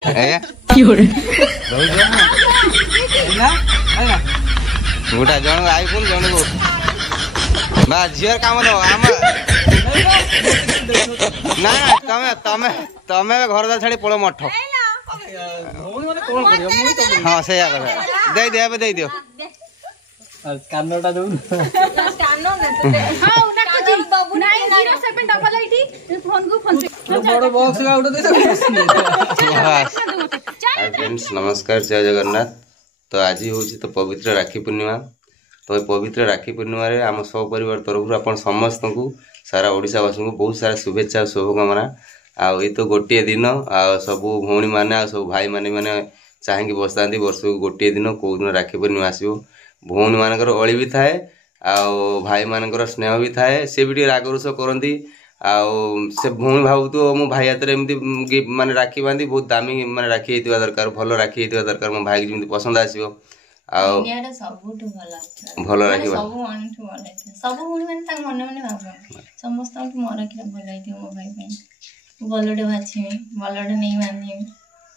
गोटा जन आईफोन जन को झीर कम दब आम ना तमें तमें तमें घर द्वार छाड़ी पड़ो मठ हाँ से दे दियो दे दियो कानटा दो नमस्कार जय जगन्नाथ। तो आज हूँ तो पवित्र राखी पूर्णिमा। तो पवित्र राखी पूर्णिमा रे आम सब परिवार तरफ आप समस्त को सारा ओडिशावासी को बहुत सारा शुभेच्छा और शुभकामना। आ तो गोटे दिन आ सब भौणी मैंने सब भाई मैंने चाहेंगे बसता वर्ष को गोटे दिन कौ दिन राखी पूर्णिमा आसो भौणी मानकर अली भी थाए भाई मानकर स्नेह भी थाए सी भी रागरुष करती से भौणी भाव तो मो भाई हाथ में एमती माने राखी बांधी बहुत दामी माने राखी होता दरकार भल राखी होता दरकार मो भाई जमी पसंद आसो भल राखी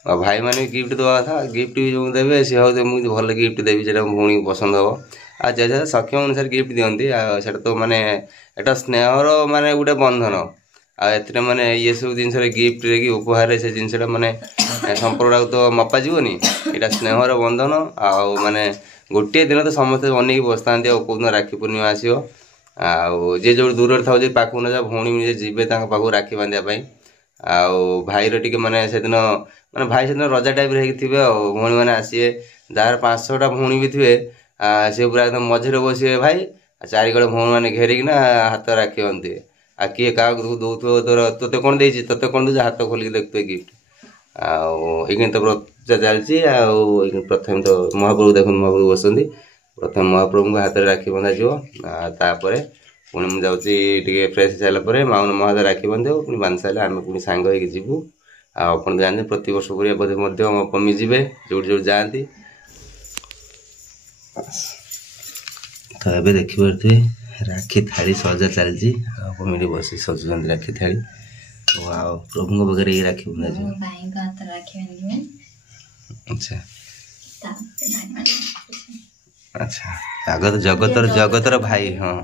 भाई मैंने गिफ्ट दवा था गिफ्ट भी जो देवे सी हूँ मुझे भल गिफ्ट देवी जो भौणी पसंद हम आ जैसे सक्षम अनुसार गिफ्ट दिखती से तो माने एटा स्नेहर माने गोटे बंधन आ माने ये सब जिन गिफ्ट रे कि उपहार से जिनसा माने संपर्क तो मपा जीवनी यहाँ स्नेहर बंधन आ माने गोटे दिन तो समस्त अनेक बसता कौ दिन राखी पूर्णिमा आसो जे जो दूर था पाक न जा भौणी जीवे पाक राखी बांधापी भाईर टे माने से दिन माने भाई से दिन रजा टाइप थे भौणी मैंने आसीए जार 5-6टा भौणी भी थे से पूरा एकदम मझे बसवे भाई चारिकड़े भौणी मैंने घेरिकिना हाथ राखी बांधे आ किए क्या दौथ तोर तोते कौन दे तोते कौन दूसरे हाथ खोलिक देखते गिफ्ट आई तो पूजा चलती प्रथम तो महाप्रभु देख महाप्रभु बसती प्रथम महाप्रभु को हाथ में राखी बंधा जापर पुणी मुझे जाऊँगी फ्रेश सारापर माउन महाद राखी बांधे पुणी बांध सारे आम पुणी सांग होबू आप जानते प्रत वर्ष पर कमी जी जो जाती तो ये देखिए राखी थाली सजा चलती कमिटी बस सजुंट राखी थाली प्रभु पाखे ये राखी बंधा अच्छा अच्छा आग तो जगतर भाई हाँ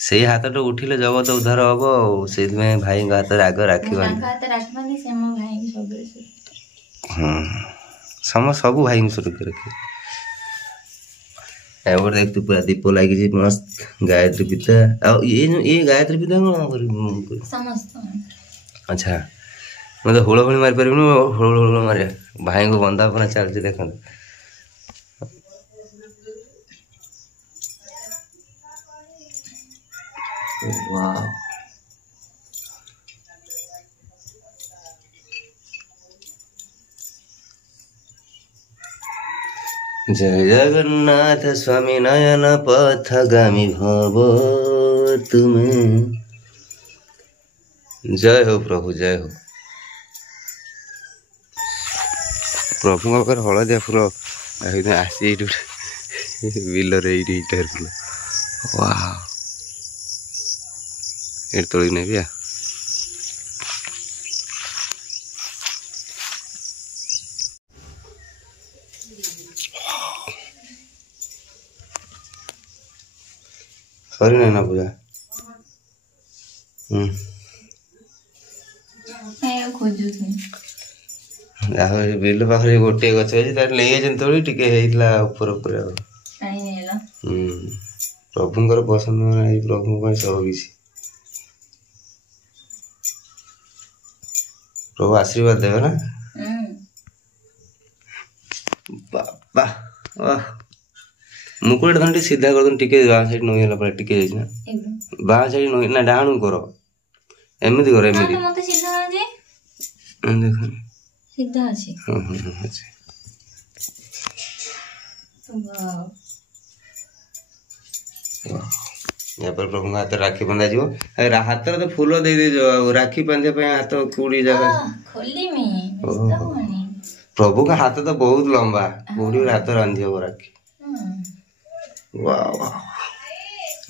से हाथ तो उठिले जगत उद्धार हम से भाई हाथ आग राखी सम सब भाई सुरक्षा रखे एवर देख तू पूरा दीप लगी मस्त गायत्री पिता ये गायत्री पिता अच्छा मैं तो हुड़ हुड़ी मारी पारि हुड़ मारे भाई को बंदापना चलती देख जय जगन्नाथ स्वामी नयन पथगामी भव तुम्हें जय हो प्रभु जय हो प्रभु पाखे हलदिया फुल आसी बिलर फुल वाह ये तोड़ नेबी सरी ना पूजा बिल पाखे गोटे गच तोड़ी टे प्रभुंर पसंद प्रभु सब किसी प्रभु आशीर्वाद देवे ना बाबा मुकुट धन सीधा कर टे बाँ साइड नईला पड़े टे ना बाँ साइड नई ना डाणु कर एमती कर एमती देख सीधा अच्छे यहाँ पर प्रभु हाथ राखी बंधा जी हाथ तो फूल दे दे राखी बांधे हाथ कूड़ी जगह प्रभु का हाथ तो बहुत लंबा कूड़ी हाथ रांधि हम राखी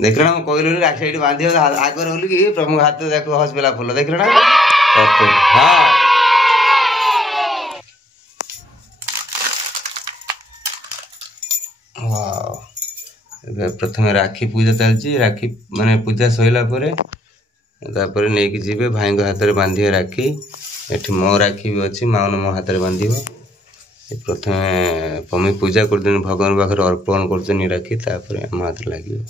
देख रहा कहल राखी बांधी आगे बोल कि प्रभु हाथ देख हस्पिला फूल देख रहा हाँ प्रथम राखी पूजा चलती राखी माने पूजा सैला तापर नहीं जी भाई हाथ में बांधे राखी एठी मो राखी भी अच्छी माउन मो हाथ में बांध प्रथम पमी पूजा कर भगवान पाखे अर्पण कर राखी तापर आम हाथ लगे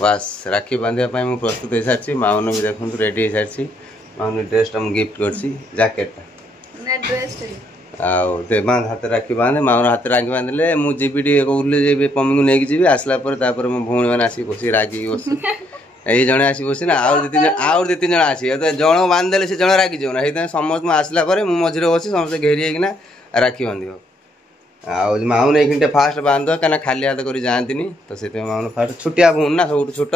बस राखी बांधा मुझे प्रस्तुत हो सारी माउन भी देखो रेडी हो सारी माउन ड्रेसटा मुझे गिफ्ट कर जैकेटा आउन हाथ राखी बांधे माउन हाथ राखी बांधे मुझे कहूँ पम्मी को लेकिन जी आसला मो भौणी मैंने आसिक बस रागिक बस ये जड़े आसी बस ना आउ दी तीन जन आसी जन बांधे से जन रागी जाऊना से समस्त आसला मझे बस समस्त घेरी होना राखी बांध माउन एक फास्ट बांध कहीं खाली हाथ कर जाती तो से माउन फास्ट छुटिया भौणी ना सब छोट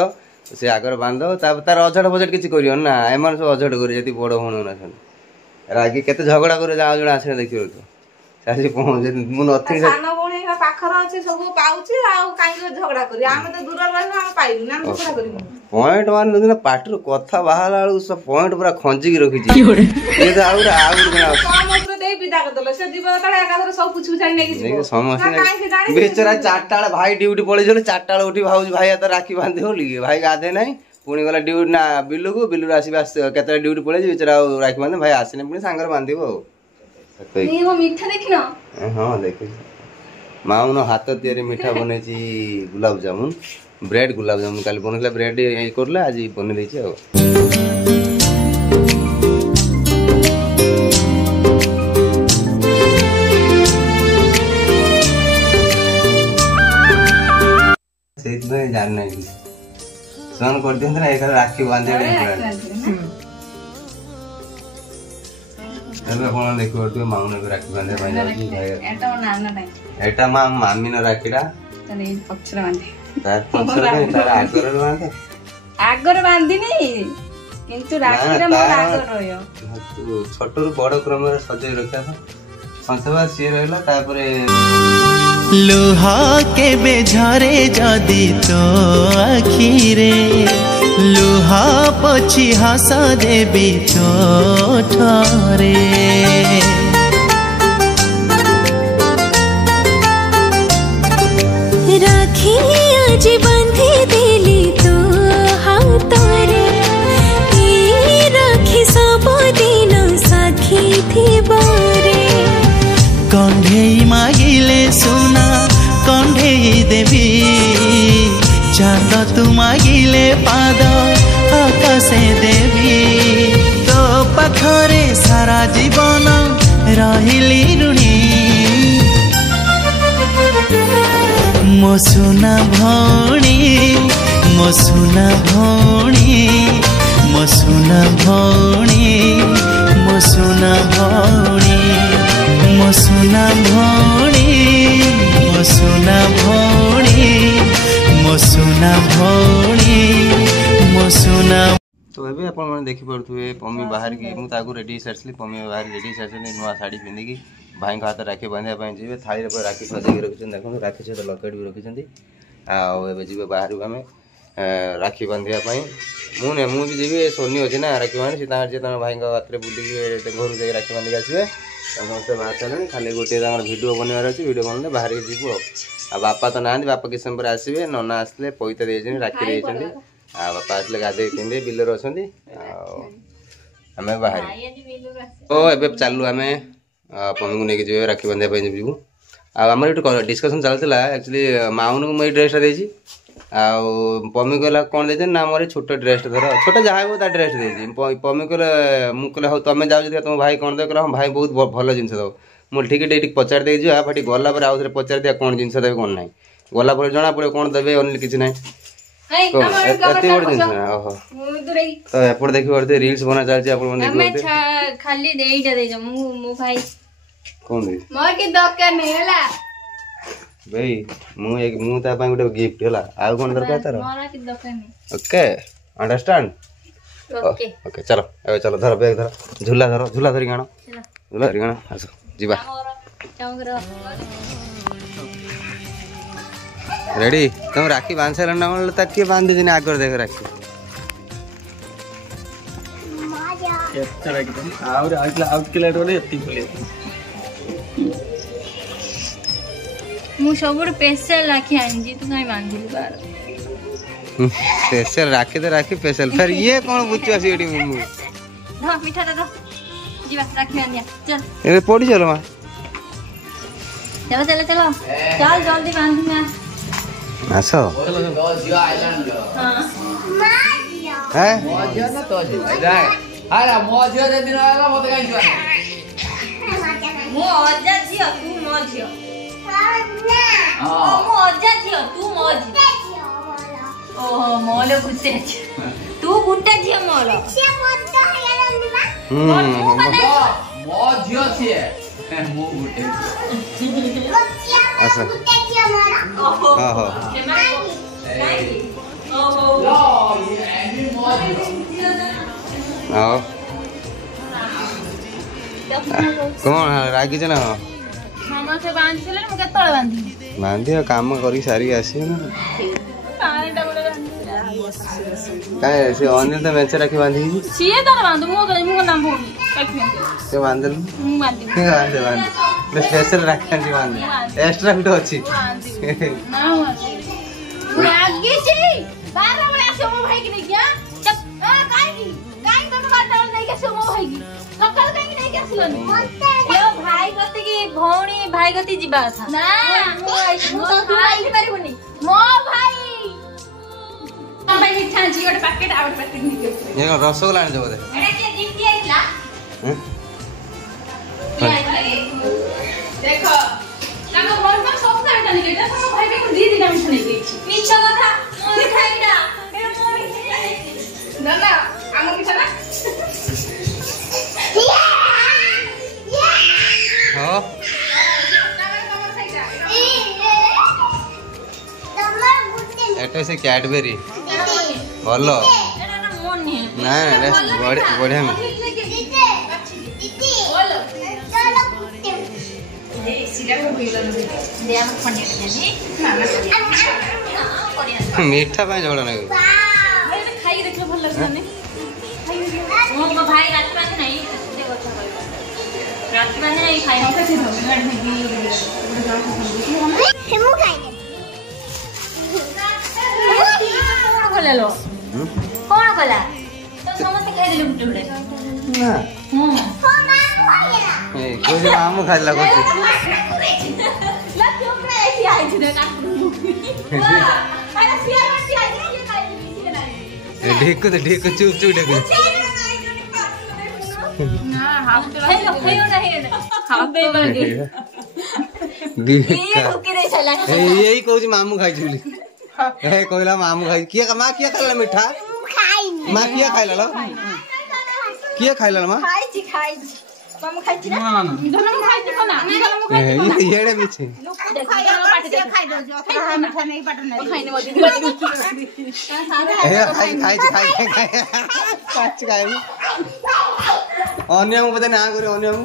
से आगर बांध तार अझट फजट किसी कर ना एम सब अझट कर बड़ भौणी ना रागी केते झगड़ा करे जा जण आसे देखियो तो सासी पहुंच मु नथि सानो भौणी पाखर अछि सब पाउछि आ काई झगड़ा करी आमे तो दूर रहन हम पाइलु ना झगड़ा करी पॉइंट मान न पाटर कथा बाहाला आलू सब पॉइंट पूरा खंजी की रखी छी ये तो आउर ना समस्त दे विदा कर दलो से जीवन तळे एकाधर सब पुछु जाई नै कि समस्त बेचारा चारटा भाई ड्यूटी पळे छले चारटा उठी भाउज भाई त राखी बांधे होली भाई गाधे नै पुणी गला ड्यूटी ना बिलु को बिलु आसबे केते ड्यूटी पळे बेचारा राखी बांधे भाई आसने पुणी सांगर बांधिबो नहीं वो मीठा देखिनो हां देखि माउन हाथ तयारी मीठा बनेची गुलाब जामुन ब्रेड गुलाब जामुन काली बनला ब्रेड ए करला आज बने देछि आ सेत में जान नहीं सन कर देन ना एक राखी बांधे एबे कोन देखो तो माउन भी राखी बांधे भाई एटा नाना टाइम एटा मामी न राखीरा तने पक्षर बांधे तार पक्षर तार आगर बांधिनी किंतु राखीरा मोर आगर रहियो तू छोट रु बड़ क्रम रे सजै रखा था संसवा सी रहला तापरे लुहा के बेझरे जदी तो आखिरे लुहा पछी हस देवी तो ठरे राखी आज बांधी देली तो हाथरे राखी सब दिन साखी थी बारे कंढेई मागिले सुना कंढेई देवी चांद तू मागिले पाद आकाशे देवी तो पाखरे सारा जीवन रहिली ऋणी मो सुना भौणी मो सुना भौणी मो सुना भौणी मो सुना भौणी मो सुना भौणी मो सुना भौणी मो सुना भौणी मो सुना तो एबे अपन माने देखि पड़थुए पम्मी बाहर की मु ताकू रेडी सरसली पम्मी बाहर रेडी सरसली नुआ साड़ी पिंदी की भाई का हाथ राखी बांधे पई जीवे थाली रे राखी सजे के रखिछन देखो राखी से लकेट भी रखिछंती आ एबे जीवे बाहर हमें राखी बांधिया पई मु भी जीवे सोनी अछि ना राखी बांधे सीता जे तना भाई का हाथ रे बुली के घर जाई राखी बांधि आसीबे समस्त बाहर चले खाली गोटे वीडियो बनवार अच्छे वीडियो बनले बाहर के जीवो आ बापा तो ना बापा किस समय आसवे नना आसले पैसा देछन राखी देछन आ बापा आसले गाधे पिंदे बिलर अछंती आमे बाहर ओ एबे चालू आमे पम्मी को लेके जीवे राखी बांधे पई जीवु आ हमर एट डिस्कशन चलतला एक्चुअली माउन को मई ड्रेसटा देछि आ पम्मी कहला कोन देछे ना मोर छोट ड्रेसटा धर छोट जहा हो ता ड्रेस देछि पम्मी कहला मु कहला हो तमे जाउ जदी तुम भाई कोन दे कहला भाई बहुत भलो जिंस दो मु ठीक ठीक पचार दे जो फाटी गला पर आउथरे पचार दिया कोन जिंस देबे कोन नाही गला पर जणा पड़े कोन देबे ओनली किछ नाही एते बड़ जिंस ओहो तो एपड़ देखि बड़ते रील्स बना चलछि आपण मन देखि बड़ते खाली देइटा दे जो मु भाई कोन दे मोर के दरकार नहीं होला भाई मु ता पई गोटे गिफ्ट होला आ कोन दरकार तार मोर के दरकार नहीं ओके अंडरस्टैंड ओके ओके चलो ए चलो धर बैग धर झूला धरी गाण झूला धरी गाण आस जीवा रेडी तुम राखी बांध सारे ना तक किए बांध दीजिए आगर देख राखी मु सब स्पेशल राखी आनी तू कहीं बांधिलु बार स्पेशल राखी तो राखी स्पेशल फिर ये कौन बुच्चू आसी एडी मु ध मीठा दे दो जीवा राखी बांधिया चल ए पड़ी चलो मां चलो चलो चलो चल जल्दी बांधूंगा आसो हां हैं अरे मौजिया जे दिन आएगा मत काई जीवा मो अज्जा झियो तू मो झियो हां मो अज्जा झियो तू मो झियो ओहो मोले गुट्टे तू गुट्टे झियो मोलो मौजिया छे मो गुटे आसो ओहो हां हां ओहो लो ये एनी मौजिया आओ कौन रागी जना मामा से बांध चले मु केतळ बांधी बांधी काम करी सारी आसी ना पानीटा बोले काय से अनिल तो मेचे राखी बांधी सीए तर बांधु मो नाम भूमि काकी से बांधल मु बांधी बांधे स्पेशल राखी आंटी बांधे एक्स्ट्रा भी तो अच्छी ना आगे छी 12 बजे से मो भाई की नहीं क्या चप काई तो बात नहीं के से मो भाई की सकाल काई नहीं के असलनी यो भाई गति की भौणी भाई गति जीवा था ना मो तो तू आई परिबनी मो भाई भाई मिठा जी गोटे पैकेट आउट पैकेट निके ये रसगोल्ला आनी बोले एटा के गिफ्ट आइला देखो ताको मन का सब काटा निके एटा सब भाई को दी दिना मिठा नहीं गई मिठा कथा मिठाईडा एटा मो मिठाई ना ना आम मिठा ना हां एटा से कैडबेरी बोलो एटा ना मन नहीं ना ना बढ़िया में मीठा पाए झगड़ा नहीं खाई देखले भल लागने मो भाई रात में नहीं रात में नहीं खाई हम कैसे हेमु खाई कौन कला लो कौन कला तो समस्त खाई देले गुटे गुटे ना ए कोई आम खाइला कोई ला क्यों ना ऐसी आई छे ना वाह अरे सिया मत आई ये खाई दी ढेक चुप ढेक ना हां तो खायो ना हे हां बे बगे ये रुके रे चला यही कहू मामू खाई छुली ए कहला मामू खाई किया मां किया खाइला मिठा मां किया खाइला लो किया खाइला मां खाई मामू खाई ना दोनों खाई कोना येड़े पीछे खाई दो जो मिठा नहीं पटन नहीं खाइने मत ए खाई अन्य मु पता ना करे अन्य मु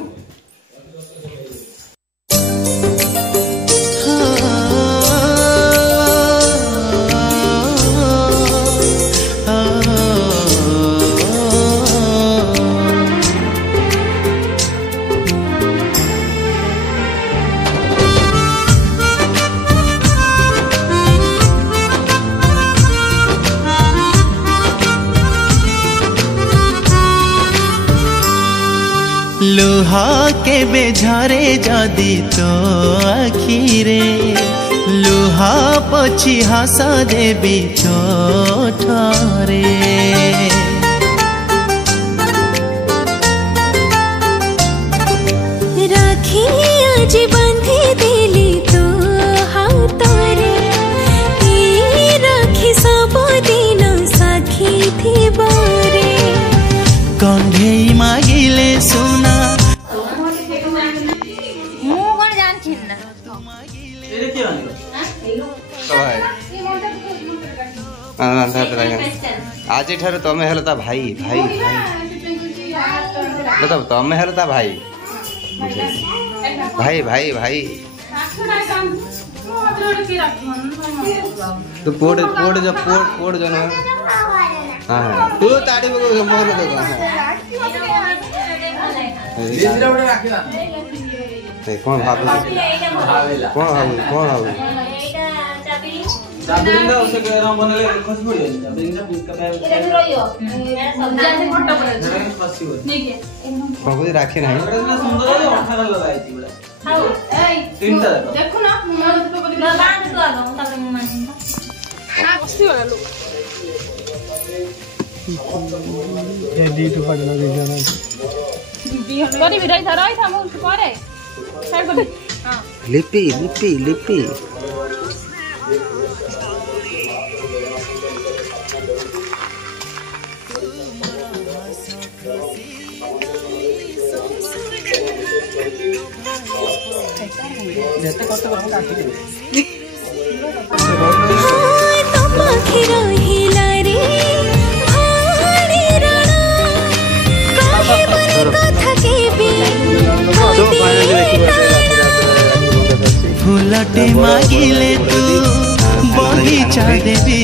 लुहा के बेझरे जदि तो आखिरे लुहा पछी हस देवी ठोठरे राखी आज बांधी देली तो हातरे राखी सब दिन साखी थी बारे कंघेई मागिले सुना मु कोन जान छिन तो भाई आज ठार तमें हेल ता भाई भाई भाई मतलब तमें हेल ता भाई भाई भाई भाई तो पोड़ पोड़ जो पोड़ जो ना हाँ तू ताड़ी को मोर दे कौन भाभी कौन भाभी चाबीरिंदा उसे गरम बनले खस पड़ जाए चाबीरिंदा इसका पे इधर रोइयो सब्जी से फोटो पड़े फसी हो नहीं के बाबू राखी नहीं इतना सुंदर है अठा लगाई थी बोला हां ए तीनटा देखो ना मोर तो कोली बांध तो आलो तापर मन हां बस्ती वाला लोग ये डी टू पड़ना दे जाना करी भी रही था मो करे काय बोली हां लिपि लिपि लिपि जैसे कष्ट करम काटी दे तुम आखिर हिला रे भाणी रण काहे मन कथा के भी फूलटे मागिले तू बगीचा देवी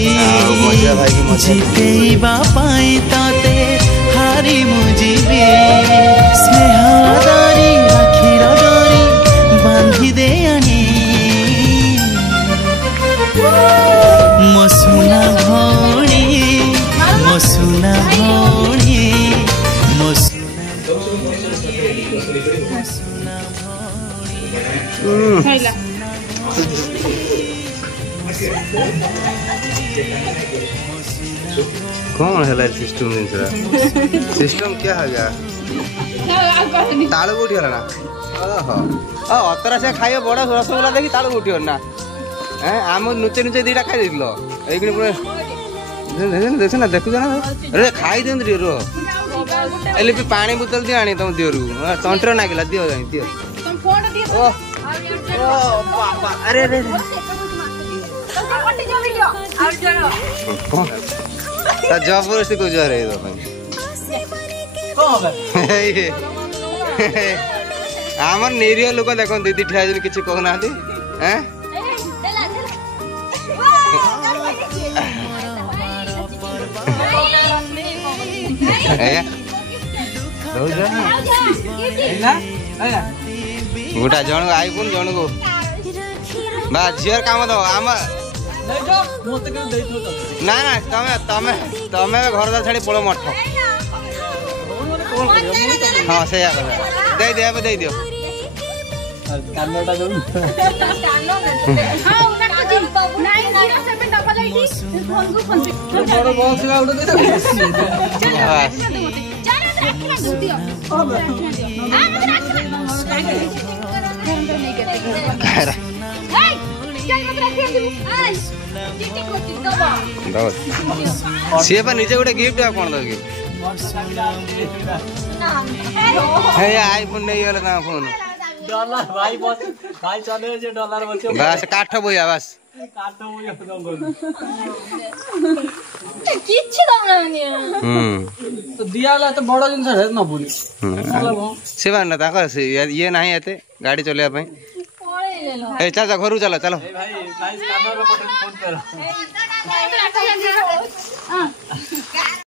जितेबा पाई ताते हारी मुजिबे स्नेहादारी राखीर डोरी बांधी दे आनी मो सुना भौणी मो सुना भौणी मो सुना खाइला कौन है सिस्टम दिन सिस्टम क्या है गया तालू उठी गला ना ओहो ओ अतरा से खाइए बड़ा रसगुल्ला देखी तालू उठी ना हैं आम नुचे नुचे दीटा खाई देलो एइकनी पुरा देख ना देखु ना अरे खाई देन रो एले भी पानी बोतल दि आनी तुम दियोरु तंत्र नागिला दियो जाई दियो तुम फोन दिए ओ बाबा अरे अरे पट्टी जो वीडियो और जणो कौन ता जबरदस्ती को जा रहे तो भाई कौन है आमर निरीह लोक देखो दीदी ठिया जन किछि कहू ना हैं गोटा जन आईफोन जन को बा झियर काम दो आम ना ना तमे तमे तमे घर दा छाड़ी पळो मठ हां से या कथा दे दियो कानोटा जो हां उना को 90788 फोन को फोन पे बड़ बॉक्स ला उड़ दे जाने राखी ना दियो हां मत राखी ना नहीं करते चल मत राखी दे आई टिटी को दबा सी पर नीचे गोटे गिफ्ट कौन दो गिफ्ट है आईफोन नहीं गला ना फोन डॉलर भाई बस भाई चले जे डॉलर बचे बस काठ बोया बस काट तो ये जंगल किछि दउनानी तो दियाला तो बड़ जिन है न बोली से बार ना ये नहीं आते गाड़ी चले पे ए चल घर चलो चलो भाई प्राइस कानर पे फोन कर